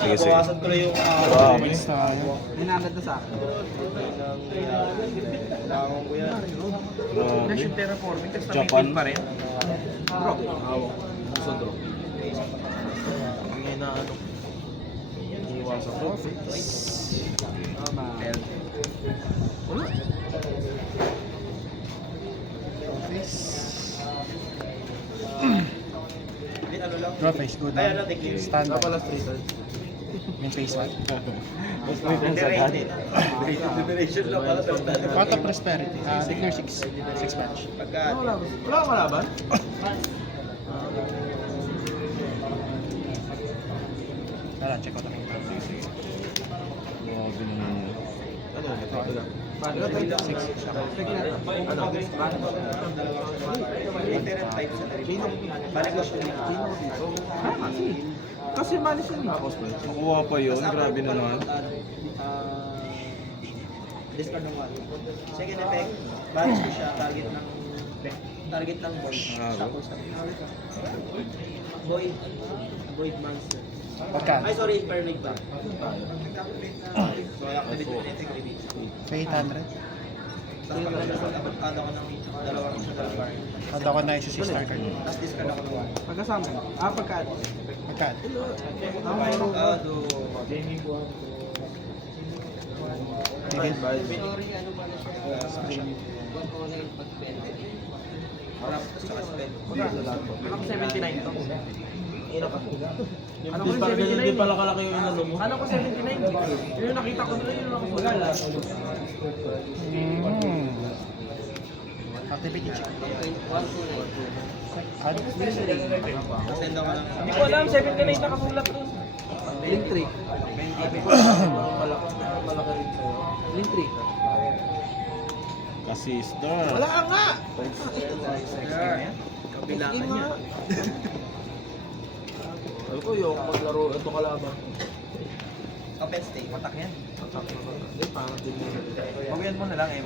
Sige, sige. Bawasan ko lang yung Grabe. Hinanad na sa akin. Bangon ko yan. Grabe. terraforming, tapos Japan. pa rin. Bro, Hawak. Gusto draw. Ngayon na ano. Iiwasan ko. tama. Wala. Draw face, good. Ay, ano, technique. Stand by. Pala straight. Yung face one. Generation lang pala. Court of Prosperity. Declare 6. 6 match. Pagka. Wala akong kalaban. Tara, check out ang card. Grabe naman yun. Ano? Ito lang. Ano? Internet type sa Pino. Balik ko siya. Kasi manis yun. Nakuha pa yun. Grabe naman. Discard ng one. Second effect, banish ko siya, target ng board. Grabe. Void monster. Pagka. Ay, sorry, permit ba? So, activate ko na integrity. So 800. Add ako ng dalawang bar. Add ako na isa si star card. Tapos discard ako ng one. Pagkasama. Pagka. Pagka. Gaming one. Tigil. Ano ko 79 to? Ano ko 79? Hindi pala kalaki yung inano mo. Ano ko 79? Yun yung nakita ko nila, yun lang ako magala. Activity check. Send ako lang. Hindi ko alam, 79 nakasulat doon. Link 3. Malaki rin sa'yo. Link 3. Ka-sister. Wala nga! Kabilaan niya. Alam ko yung maglaro ito kalaban. Open stay. Matak yan. Hindi, parang din mo. Mawiyan mo na lang eh.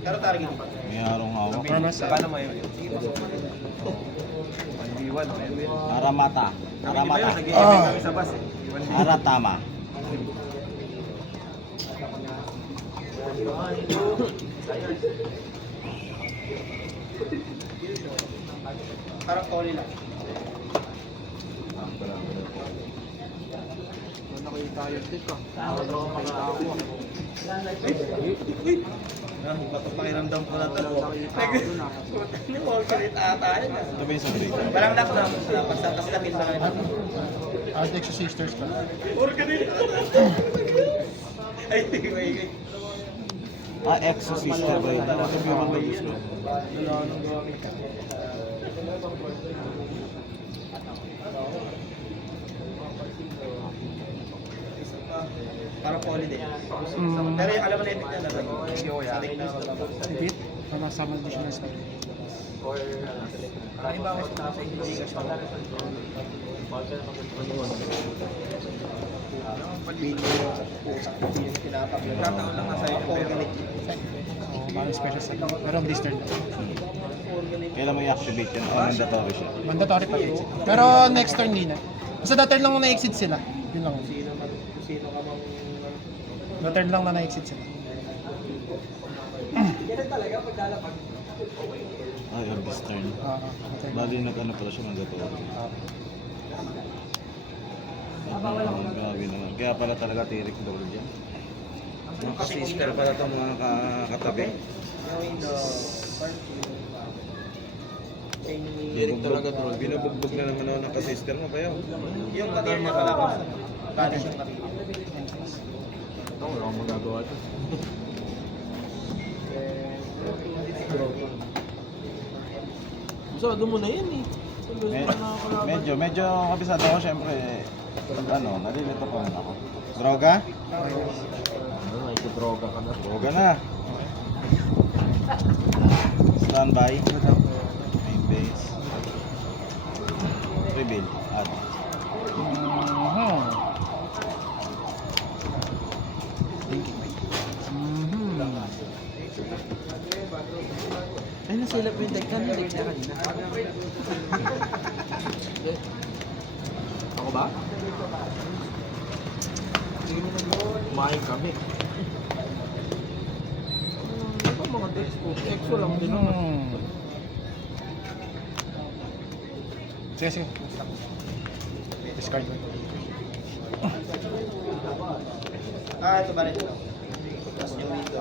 Pero target pa. May harong hawak. Paano mo yun? Aramata. Aramata. Nag-i-event kami sa bus eh. Aratama. Parang toli lang. Nakita yung tip ka. Uy! Iba pa pakiramdam ko na to. Hindi mo kulit ata yun. Ito ba yung sa break? Parang lock na. Tapos lapit sa akin. Add Exo Sisters pa. Or ka din. Ay, wait. Exo sister ba yun? Ano ito yung mga gusto? Parang poly din. Pero yung alam mo na epic na lang. Saling na. Repeat. Para sa additional star. Ay, bawas na sa hindi ka siya. Tataon lang na sa'yo. Parang special sa merong this turn. Kailan mo i-activate yun? O mandatory siya? Mandatory pag exit. Pero next turn hindi na. Basta that turn lang na exit sila. Yun lang. Sino ka mang... That turn lang na na-exit sila. Ganun talaga pag lalapag. Ay, on this turn. Bali nag-ano pala siya mandatory. Grabe naman. Kaya pala talaga tirik daw dyan. Kasi sister pala itong mga katabi. Tirik talaga bro. Binubugbog na naman ako ng ka-sister mo pa yun. Yung patir niya pala ko. Bali siyang patir. Ito, wala akong magagawa ito. Masyado mo na yan eh. Medyo kabisado ako syempre. Ano, nalilito pa rin ako. Droga? Ano, ito-droga ka na. Droga na. Standby. Main base. Reveal. Add. Ay, nasilap yung deck ka. Deck na kanina. Ito mga expo. Expo lang din naman. Sige, sige. Discard mo. Ito ba rin ito? Tapos yung dito.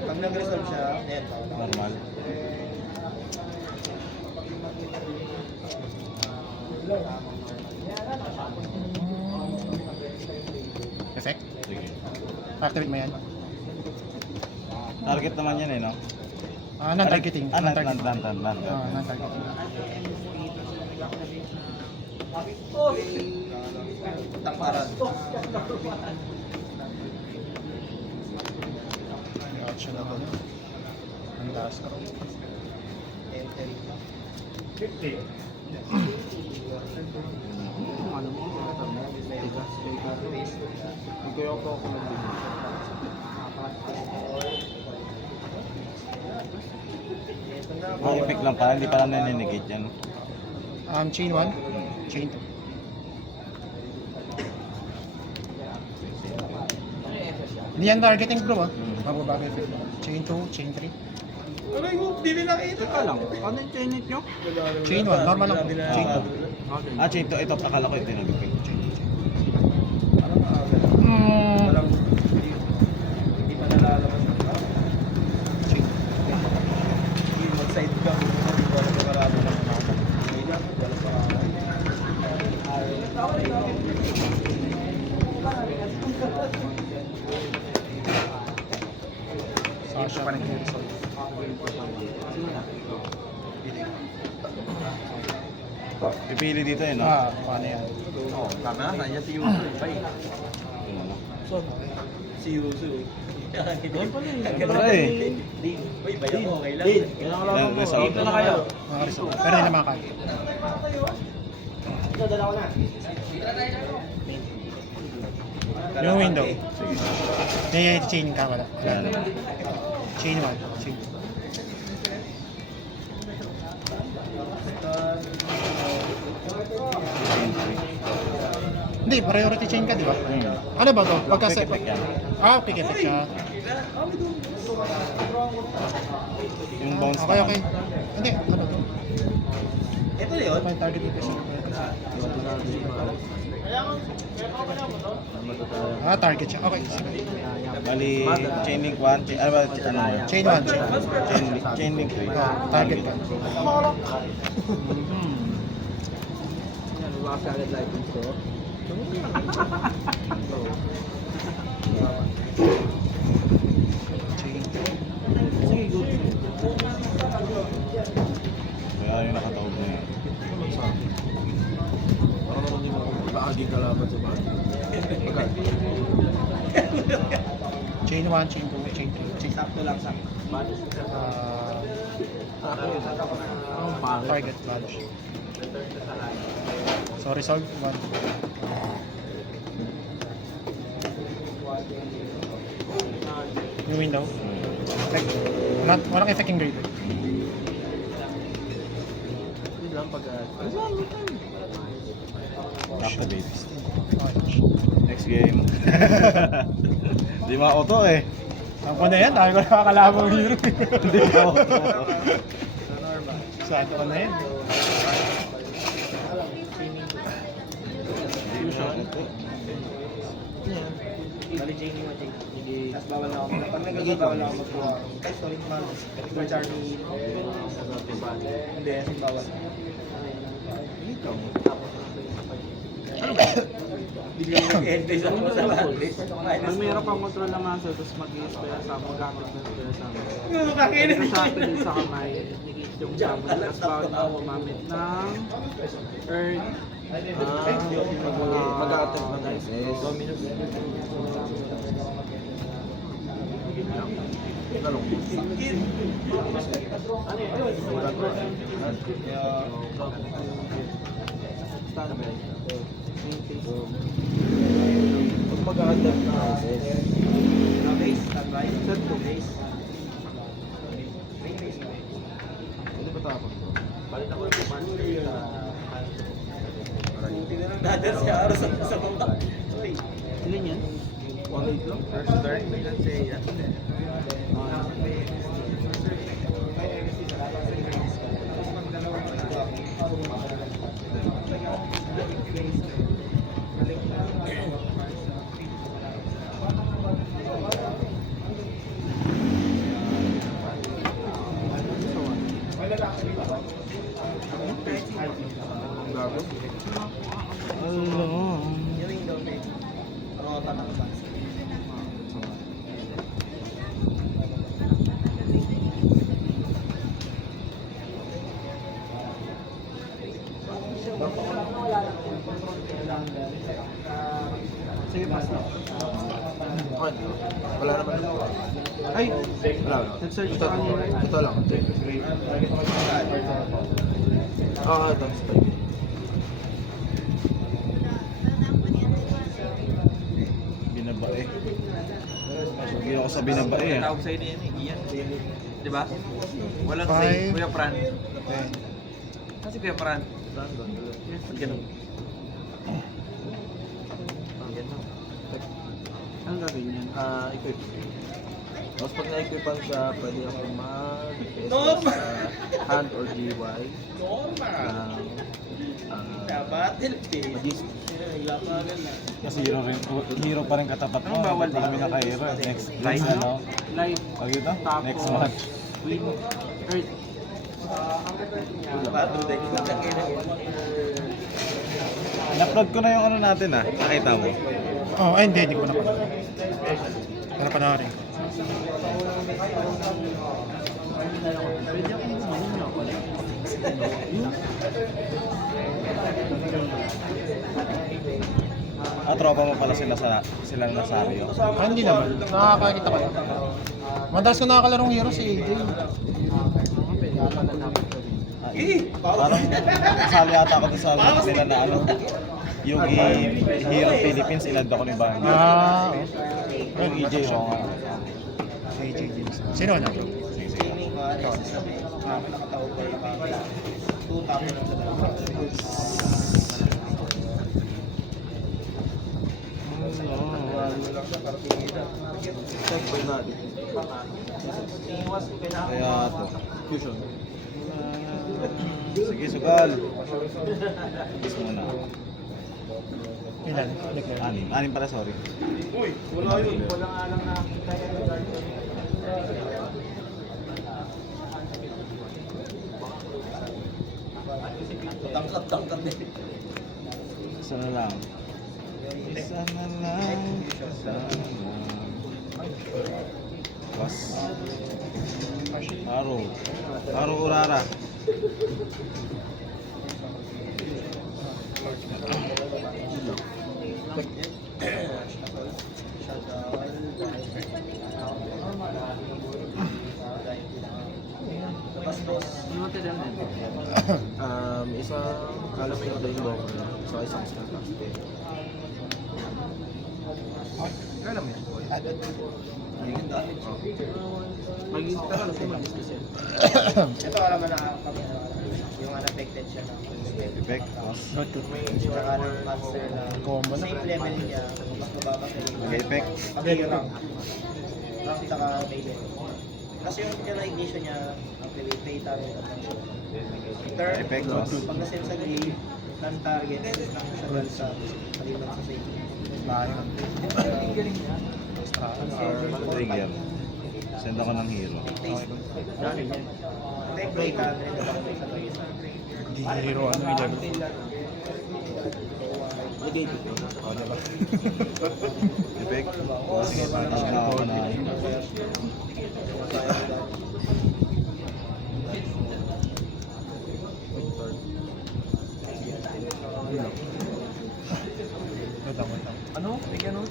Pag nag-resolve siya, ayan. Normal. Effect? Sige. Activate mo yan. Target naman yan eh, no? Non-targeting. Non-targeting. Non-targeting. Tangkaran. Action ako. Ang taas ko. Alam mo, tigas. Hindi kaya pa ako Ang effect lang pala, hindi pala naninigate yan. Chain 1. Chain 2. Hindi yan targeting bro ah. Mababago yung effect. Chain 2, chain 3. Aray mo, di nila nakita. Teka lang, ano yung chain nyo? Chain 1, normal lang po. Chain 2. Chain to, ito, akala ko ito yung nag-effect. Parang hindi pa nalalabas ng tao. Chain. Hindi mag-side ka. Hindi ko alam kung marami ng mga. Hindi lang, wala pa. Sasha pa nag-resolve. Pipili dito eh, no? Paano yan? Tama, nandiyan si Yusu. Yung ano. Si Yusu. Wala eh. Uy, bayan mo, okay lang. Yan, result. Dito na kayo. Resolve. Pero hindi naman kaya. Yung window. Yan, chain ka wala. Yan. Chain 1. Chain 2. Hindi, priority chain ka, di ba? Ano ba to? Pagka Quick effect yan. Quick effect siya. Yung bounce Okay, naman. okay. Hindi, ano to? Ito yun. Ano pa yung target dito? Target siya. Okay, sige. Bali, chain link 1, ano ba, ano? Chain 1, chain 1. Chain link 3. Target ka. Chain 2. Kaya yung nakataob na yan. Parang naman yung makakaging kalaban sa bahay. Chain 1, chain 2, chain 3. Chain Sakto lang, sakto. Target launch. So resolve 1. Yung window. Effect. Walang effect yung grade. Activate. Launch. Next game. Di ma-auto eh. Ako na yan, dahil ko nakakalabang hero. Hindi ma-auto. Saan ko na yan? Hindi ma-auto. Bali, Jamie mo, Jamie. Tapos bawal na ako. Pag nag-gate, bawal na ako magkuha. Ay, sorry, man. For Charlie. Hindi, as in bawal. Biglang nag-end-place ako sa lahat. Pag mayroon kang control ng muscle, tapos mag-i-spare sa magamit ng spare sa amin. Kakinig Ito sa atin sa kamay, negate yung summon, tapos bawal na ako gumamit ng earn. Mag-a-attempt ng SS. Dominus. Sakit! Standby. Pag mag-a-attempt ng SS. Base, standby. Set to base. Tinanong natin si Aro sa baba. Uy. Ilan yan? 1-8 lang? First turn, Milan Seiya. Ang gago. Hello. Yung window, babe. Ano ka ng bus? Sige, pass na. Okay, wala naman. Ay! Wala. Nag-search ka kanina. Ito lang. Ito. Binabae. Hindi ako sa binabae ah. Tawag sa'yo na yan eh, Ian. Di ba? Walang Five. say, Kuya Fran. Okay. Kasi Kuya Fran. Ba't ganun? Anong gagawin yan? Equip. Tapos pag na-equipan siya, pwede ako Normal. hand or GY. Normal. Uh, Battlefield. Magistic. Lapagan na. Kasi hero pa rin katapat mo. Anong bawal Hindi kami dito? naka-hero. Next Live? ano? Live. Pag ito? Tapos, Next match. Win. Earth. Battle-deck. In-upload ko na yung ano natin ah. Nakita mo. Oh, ay hindi ko na pa. Para panoorin. Pwede ako yung ano ako. Tropa mo pala sila Nasario. Ah, hindi naman. Nakakakita ko lang. Madalas ko nakakalarong hero si AJ. Parang kasali ata ako sa group nila na ano. Yugi Hero Philippines, inad ako ni Bang. Ah, Yung EJ mo nga. AJ James. Sino na? Gaming ko, SSW. Nakatawag ko lang kami. 2 tapo lang sa dalawa. Walo lang siya, partida. Check by natin. Iwas ko kailangan. Kaya to. Fusion. Sige, sugal. Gusto mo na. Ilan? Declare. Anim pala, sorry. Uy, wala yun. Wala nga lang nakakita yan. Tangkat din. Isa na lang. Isa na lang. Isa na lang. Was. Aro. Aro Urara. Limited yan din. Isang Calamine of the Invoker. So, isang Star Kailan mo yan? Mag-ista ka lang mag-ista siya. Ito alam mo na kami yung unaffected siya ng Effect. Was. saka ng master na Combo na. same level niya, mas mababa sa iyo. Mag-effect. Pag yung rank saka melee. Kasi yung pinaka-ignition niya, ang pay target attention. Turn, Effect was. pag nasend sa grave, non-target, lang siya dahil sa maliban sa safety. Layo. Ang galing niya. Trigger. Send ako ng hero. Take 800 na lang sa grave. Hindi hero ano, 11. I-date ito. Oh, diba? Effect. Sige, punish na ako na. Wait lang. Ano? May ganun?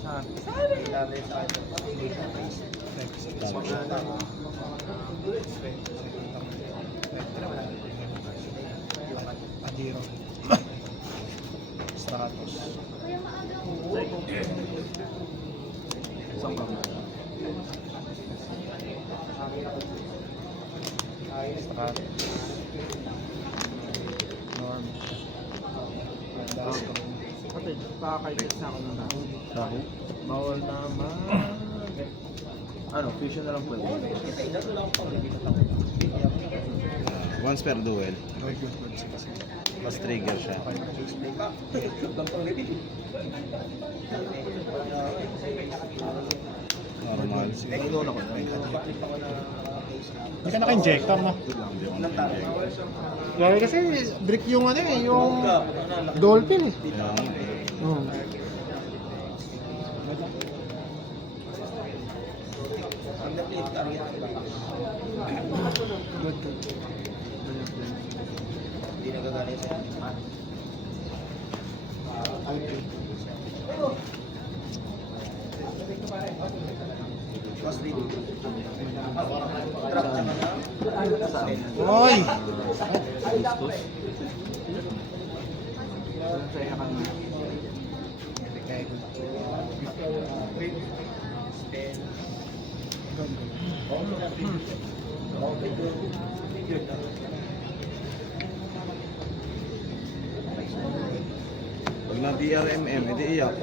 Kailangan sa akin. Adiro. Stratos. Isang bang. Staccato. Norm. Dasco. Kapit, pakakaitis na ako ng dahon. Taho. Bawal naman. Ano, fusion na lang pwede. Once per duel. Good, good, good. Sige, sige. Mas trigger siya. Normal. May ino na ko na. Hindi ka naka-injector, no? Kaya kasi, brick yung ano eh, yung dolphin eh. Yan. Oh. Good, good. Hindi nagagaling sa mas din. Trap naman na. Oy! Saya ka na. Pag na DRMM, edi iyak.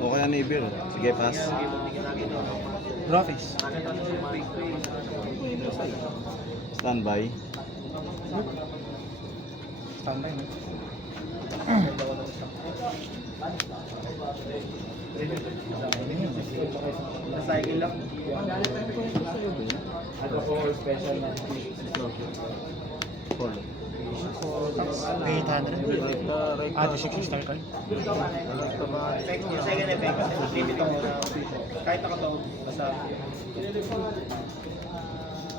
O kaya nibir. Sige, pass. Roffice. Standby. Standby, no? Cycle lang. Call. 800. Right Ah, 260 star card. Effect, yung second effect, kasi limit ako na kahit nakatawag, basta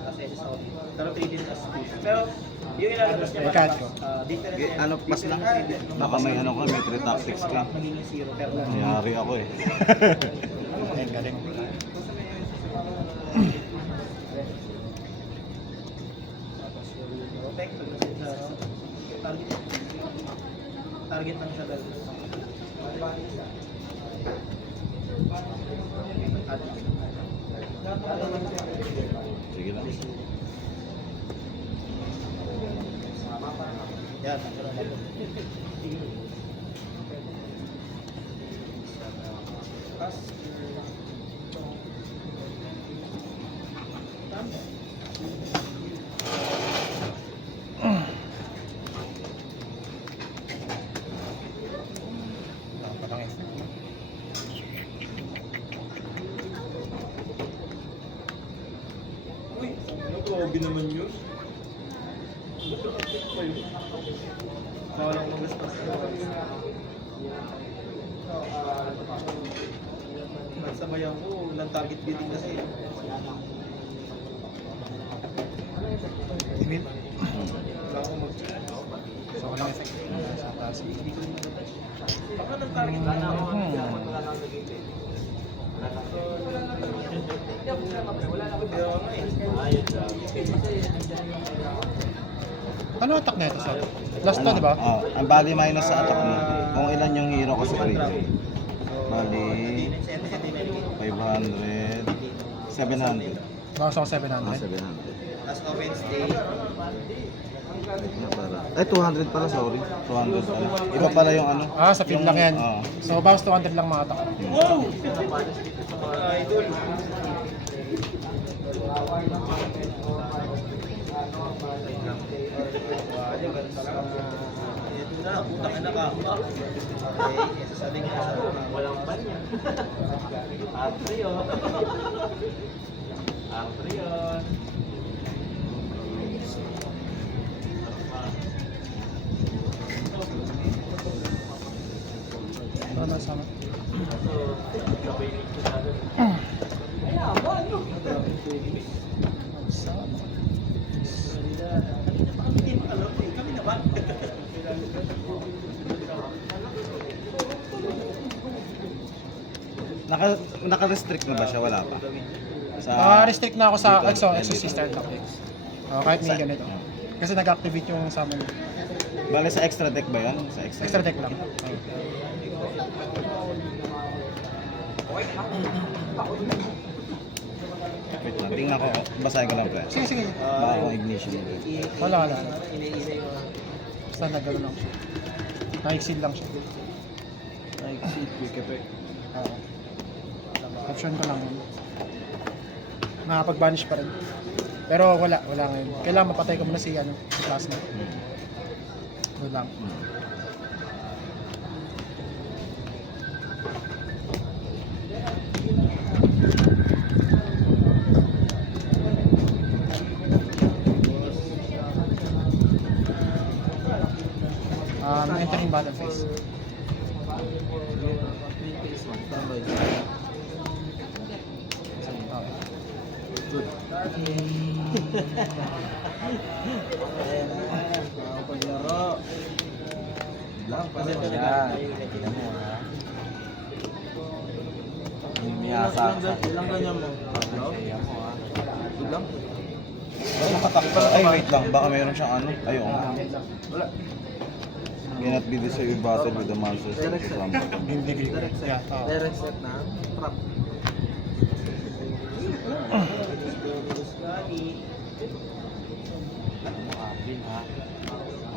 kasi isa ako. Pero 3 din as pero yung ilalabas niya Cut ko. different Okay, ano, pass lang. Baka may ano ka, may 3 tactics ka. magiging zero pero Nangyari ako eh. Ayun, galing. effect pag nasa target target lang siya dahil Sige lang. yan, nagkaroon ako. Pass. Parang effect. Uy, ano grabe naman yun? Bawal akong mag-gastos. Nagsabay ako, ng target bidding kasi. Timid. Wala akong mag- So, walang effect. Sa taas. Baka ng target na ako. Pero ano eh. Ano attack na ito, sir? Last to, di ba? Ang bali minus sa attack mo. Kung ilan yung hero ko sa One grade. drop. Bali, Hindi 500, 700. Bawas ako 700. 700. Last offense day. Ano para? Ay, 200 pala, sorry. 200 pala. Iba pala yung ano. Ah, sa field lang yan. Oo. So, bawas 200 lang mga attack. Wow! Idol. Ito na, putang ina ka. Okay, sasabi nga sa walang ban niya. After yun. After yun. Para masama. Hindi mo alam eh, kami naman. Naka-restrict na ba siya? Wala pa. Sa Restrict na ako sa dito, Exo Sister Tactics. Kahit may ganito. Kasi nag-activate yung summon. Bale sa extra deck ba yan? Sa Extra deck lang. Wait lang, tingnan ko. Basahin ko lang, pre. Sige, sige. Baka akong ignition. Wala. Basta nagano lang siya. Na-exceed lang siya. Na-exceed, quick effect. Oo. Option ko lang yun. Nakapag-banish pa rin. Pero wala ngayon. Kailangan mapatay ko muna si plasma. Wala lang. Entering battle phase. Standby. Paglaro. Lang pa rin siya. Tingnan mo ha. Miyasa. Ilang ganyan mo? Tingnan mo ha. Lang. Baka nakatakpa. Ay, wait lang. Baka meron siyang ano. Ayun nga. Wala. Cannot be decided battle with the monsters. Hindi Direct set. Yeah, oo. Direct set na. Trap.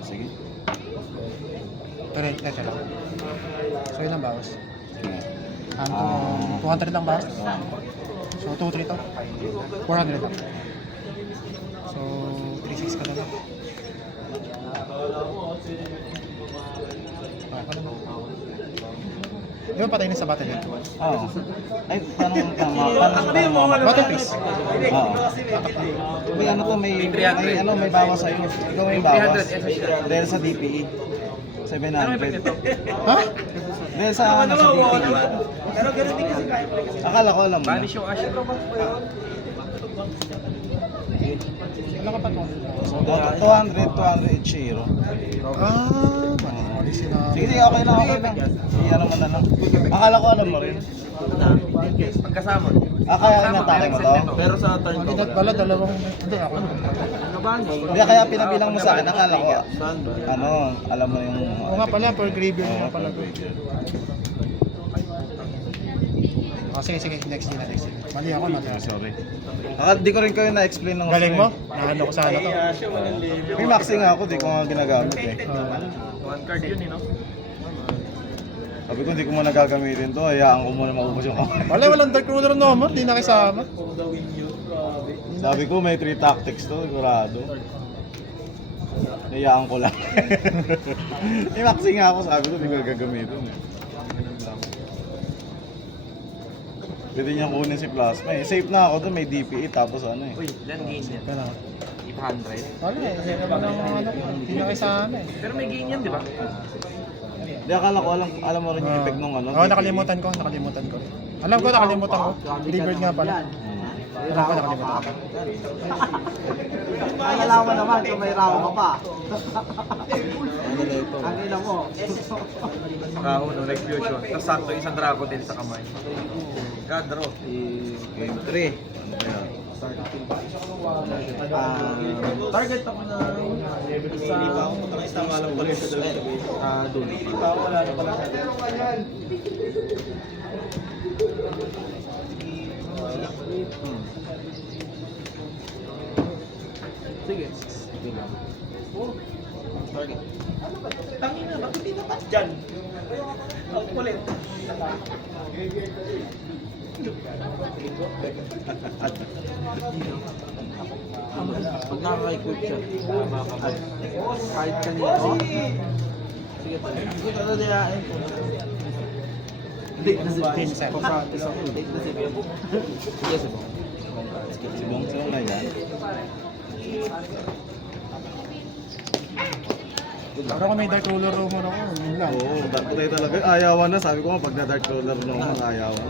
Sige. Pero ito lang. So ilang bawas? Sige. 200 lang bawas? So 2-3 to? 400 lang. So 3-6 ka na lang. Di ba patay na sa battle yun? Oo. Ay, paano Battle phase. Oo. May ano to, may bawas sa'yo. Ikaw may bawas. Dahil sa DPE. 700. Ha? Dahil sa DPE. Pero ganun din kasi kahit Akala ko alam mo. Banish yung Asher. Wala ka pa to? 200 each hero. Mali sila. Sige, sige, okay lang. Ano mo na lang. Akala ko alam mo rin. Pagkasama. Kaya inatake mo to? Pero sa turn Hindi ko. pala dalawang... Hindi ako. Hindi, kaya pinabilang mo sa akin. Akala ko, Standby. alam mo yung... Oo nga pala, per graveyard nga pala to. Sige, next din. Mali ako. Sorry. Di ko rin kayo na-explain ng Galing mo? Naano ko sana to. May maxing ako, di ko nga ginagamit eh. One card yun, no? Sabi ko, hindi ko muna gagamitin to. Hayaan ko muna maubos yung kamay. Walang Dark Ruler Nomor, di nakisama. Sabi ko, may 3 tactics to, sigurado. Hayaan ko lang. May maxing ako, sabi ko, hindi ko gagamitin eh. Pwede niya kunin si Plasma eh. Safe na ako doon, may DPE tapos ano eh. Uy, ilan gain yan? Wala. 800. Wala eh, hindi naman ang ano, hindi nakisama eh. Pero may gain yan, di ba? Hindi, akala ko, alam mo rin yung effect nung ano. Oo, DPE. nakalimutan ko. Alam ko, nakalimutan ko. Delivered nga pala. Alam ko, nakalimutan ko. Malalaman naman kung may raw ka pa. Ano na ito? Ang ina mo. Raho, no, Refusion. Tapos sakto isang drago din sa kamay. God, draw. Game 3. Ano kaya? Target ako na isang... Hindi pa ako punta kayo sa malam pala sa dalawa. Doon. Hindi pa ako wala na pala sa Sige. Sige lang. Target. Tangin na, bakit hindi napat dyan? Ang kulit. Pag nakaka-equip siya, kahit kanino. Sige pa. Sige pa na diyain ko. Hindi, kasi pa-practice ako. Sige, sige. Sibong na yan. Pero kung may Dark Ruler Nomor ako, yun lang. Oo, tayo talaga. Ayawan na, sabi ko nga pag na-dark roller nung ayawan.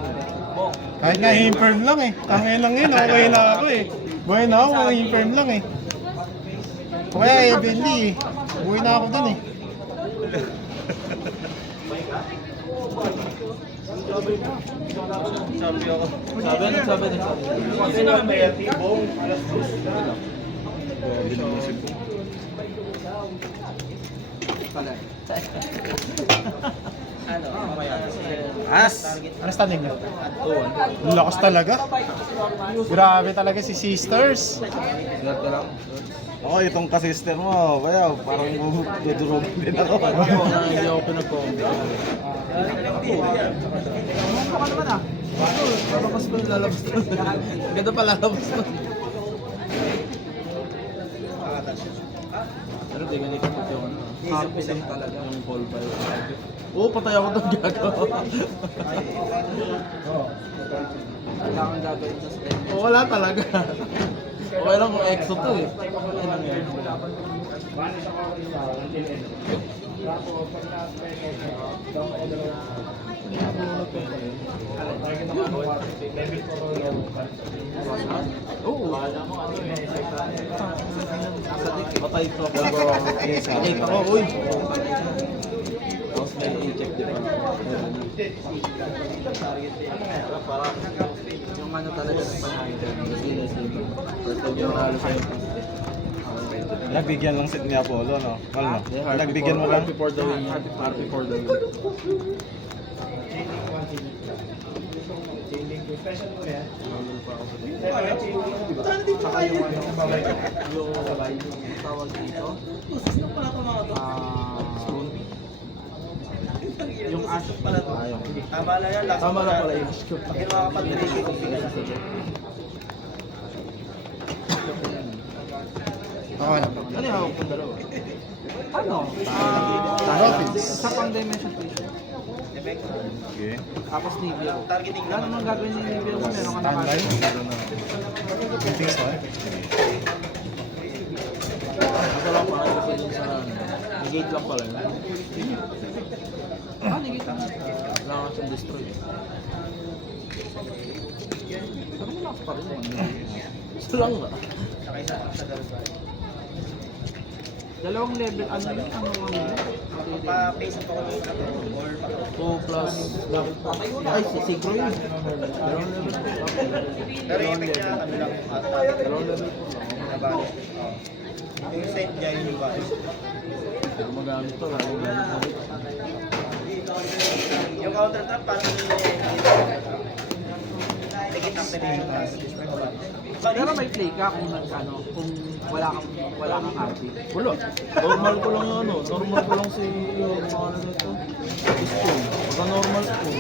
Kahit na infirm lang eh. Tangin lang yun, okay na ako eh. Buhay na ako, kung infirm lang eh. O kaya Evenly eh. Buhay na ako dun eh. Sabi. Kasi na may tibong. Grabe naman si Bong. Ano? Mamaya. Taas! Ano standing niya? Ang lakas talaga. Grabe talaga si Sisters. Sigat ka lang. Ako, itong ka-sister mo, bayaw, parang dudurog din ako. Hindi ako pinag-combat. Ano ka naman ah? Lalabas ko, lalabas ko. Ganda pa lalabas ko. Pero di ganito mo yung ano. Happy lang talaga yung call pa yun. Oo, patay ako doon gagawa. Wala kang gagawin sa skin. Oo, wala talaga. Okay lang kung exo to eh. Okay lang yun. Oo. Patay to ako. Nakita ko, uy. Tapos may i-check din pa. Yung ano talaga ng panalo. First time yung nalo sa'yo. Nagbigyan lang ni Apollo, no? Mal, no? Nagbigyan mo lang. Happy for the win. Happy for the win. Saka yung ano, yung tawag dito. Yung ash pala to. Ayaw. Tama lang yan. last Tama one lang pala natin. yung scoop. Pag yung mga kapatid, bigyan na sila. Okay lang. Ano yung hawak ng dalawa? Ano? Dolphins. Sa pang dimension tissue. Okay. Tapos Nivea. Targeting Ano nang gagawin ni Nivea kung meron ka na Standby. Yung things ko eh. Ito lang pa kasi dun sa negate lang pala yun. Ah, nigit na. Kailangan siyang destroy. Pero malakas pa rin. Gusto lang ba? Dalawang level, ano yun? Ano yun? Pa-face up ako dito na to. Or 2 plus level 4. Ay, si Sigro yun. Dalawang level 4. pero yung effect niya, ano lang, Dalawang level 4 lang. nabalik. Yung set niya, yun yung balik. Hindi ko magamit to. Lalo gamit ko. Yung counter trap, parang take it up na rin. Pero may play ka kung ano, kung wala kang happy. Wala. Normal ko lang yung ano. Normal ko lang si yung mga ano nito. Spoon. Pagka normal spoon.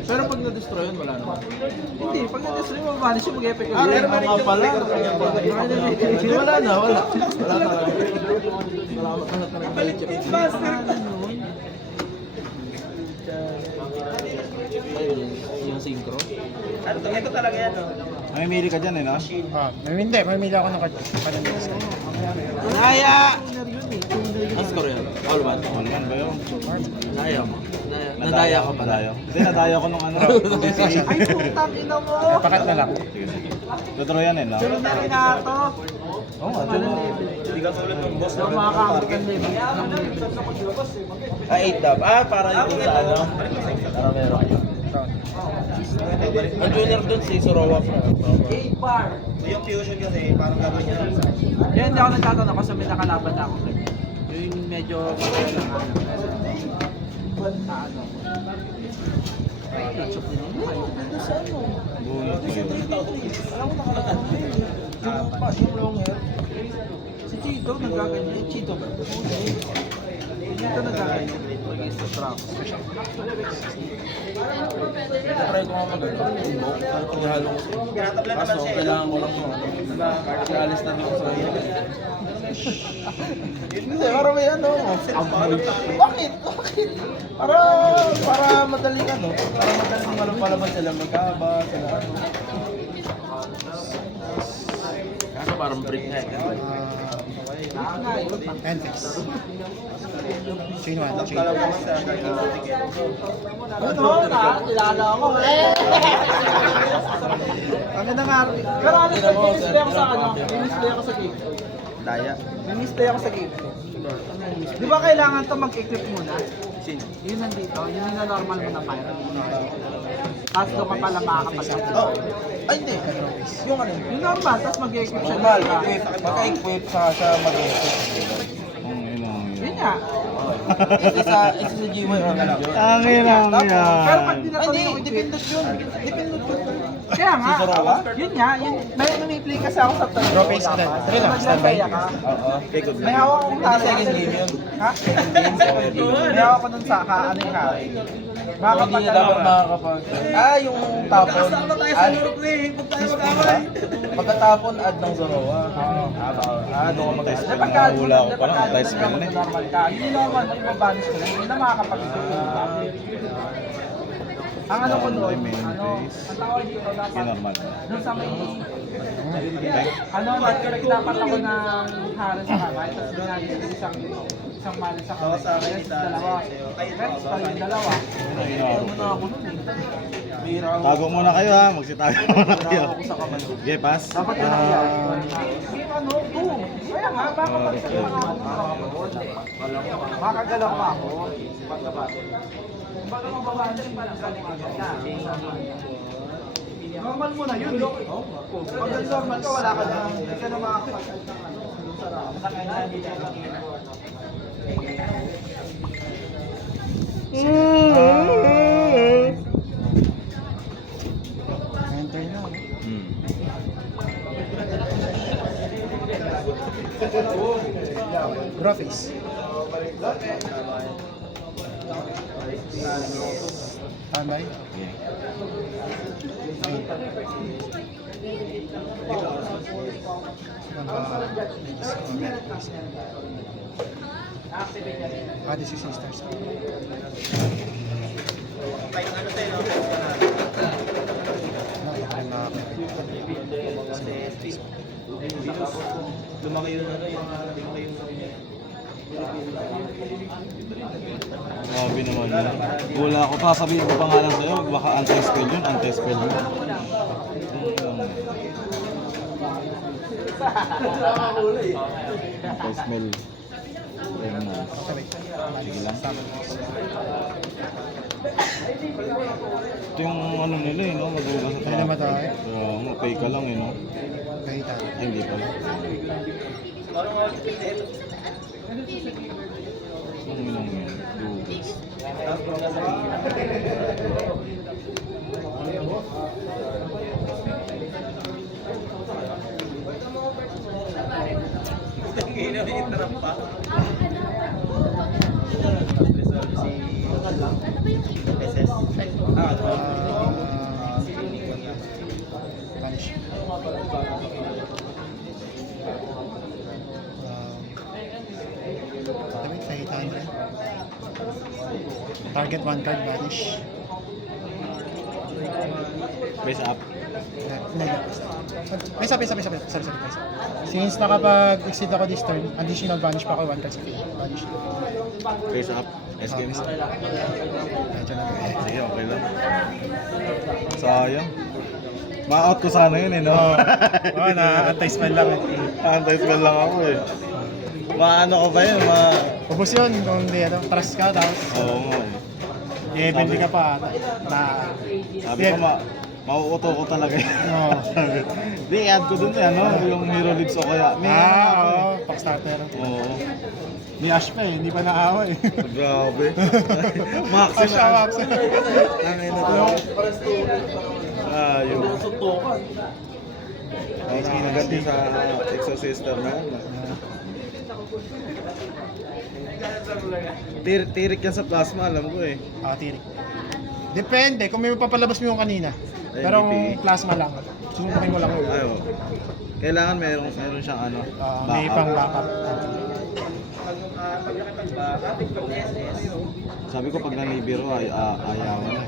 Pero pag na-destroy yun, wala naman. Hindi, pag na-destroy mo, vanish yung mag-effect Ah, ulit. meron nga pala. Hindi, wala na, wala. Wala talaga. Salamat ka na talaga. Yung synchro. Ano to? Ito talaga yan, no? Mamimili ka dyan, eh, no? Hindi. Mamili ako ng kanina. Naya! Ang score yan? All one? All man ba yun? Naya mo. Nadaya ka pala. Nadayo. Hindi, nadaya ko nung ano. Ay, putang ina mo! Pakat na lang. Dodro yan, eh, no? Putang ina to! Oo, nga, dyan. Hindi ka tulad ng boss Yung mga kaangkat level. Ah, 8 dab. Ah, para yung sa ano? Para meron. Ang junior dun si Sorowa. 8 bar! Yung fusion kasi, parang gagawin niya lang sa Yan, hindi ako nagtatanong kasi may nakalaban na ako. Yung medyo masaya lang ano. Ano. Ketchup din yun. Bunot mo yun. Yung long hair. Si Chito, nagaganyan. Chito ba? Chito nagaganyan. Mag-isa trap. Try ko nga mag-ano. Paghalo ko siya. Tinatabla naman Kaso, siya. kailangan ko lang ito. Diba? Alis na ako sa iyo. Hindi, para may ano. Bakit? Bakit? Para madaling ano. Para madaling malapalaban sila. Magkaba, sila ano. Kaso parang break na eh. Entix. Chain 1. Chain Talaga mas sa Ano? Kilala ako. Ang ganda nga. Pero ano, may ako sa ano? May misplay ako sa game. Daya. May misplay ako sa game. Di ba kailangan to mag-equip muna? Yun nandito, yun yung normal mo na fire. Tapos doon ka pala makakapag-equip. Oh. Ay, hindi. Yung ano. Yung normal, tapos mag-equip siya. Normal. Diba? Equip. Pagka-equip, saka siya mag-equip. Yun, Yun nga. Isa sa GY or lang yun. Tangin ang Pero pag yan. pinatuloy yung Dependent yun. Dependent yun. Kaya nga, Si Zoroa? yun nga, yun, may play kasi ako sa tanong. Draw face na. Try lang, standby. Oo. May hawak akong Hindi tali. second game yun. Ha? May hawak ko nun sa ano yung hari. Baka Hindi pag na dapat makakapag... yung tapon. Add. Pagkatapon, add ng Zoroa. Doon ka mag-add. Nakahula ako pa lang, advice mo yun eh. normal ka. Hindi naman, may ibabanish ko lang. Hindi na makakapag-ito. Ang ano ko doon, ang tawag dito dapat, Normal. doon sa may, dapat ako ng haran sa kamay, tapos ginagin ko isang mali sa kamay. Sa akin, Yes, dalawa. Next, yung dalawa. Bihira ako. Tago muna kayo ha, magsitago muna kayo. Ako sa kamay. Okay, pass. Dapat yun ang game ano, boom. Kaya nga, baka pag makagalaw pa ako. Kumbaga mababanda rin pala sa normal mo na yun. Pag normal ka, wala ka na. Hindi ka na makakapagsalita. Enter na. Hmm. Draw face. Tambay. This is sisters. Lumaki yun lumaki yung Grabe naman yun. Wala ako pa, sabihin ko pa nga lang sa'yo, baka anti-spell yun, anti-spell yun. Anti-spell. Ayun na. Sige lang. Ito yung ano nila eh, no? Maduga sa Tayo na matay. Mapay ka lang eh, no? Kahita. Ay, hindi pala. Ang ilang yun. Dugas. Punish. Target one card, vanish. Face up. Pesa. Sorry. Since nakapag-exceed ako this turn, additional vanish pa ako, one card sa field. Vanish. Face up. SKM. Medyo na. Sige, okay lang. Sayang. Ma-out ko sana yun eh, no? Oo, na-anti-spell lang eh. Anti-spell lang ako eh. Maano ko ba yun? Ubus yun, kung di, trust ka, tapos Oo nga eh. i-bindi ka pa, Sabi ko, mauuto ko talaga yun. Oo. Di, i-add ko dun eh, ano? Yung Hero Leads o kaya. Oo, pang-starter. Oo. May Ash pa eh, hindi pa naawa eh. Grabe. Maxi Ash siya, Max. Ang ino to. Yun. Ay, kinaganti sa Exorcister na yan. Tirik yan sa plasma, alam ko eh. Tirik. Depende, kung may mapapalabas mo yung kanina. Ay, Pero hindi. plasma lang. Susuntukin mo lang yun. Ayo. Kailangan meron siyang ano, May pang backup. Sabi ko pag nanibiro ay ayawan na.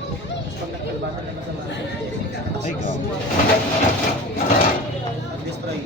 Ay, God. destroy.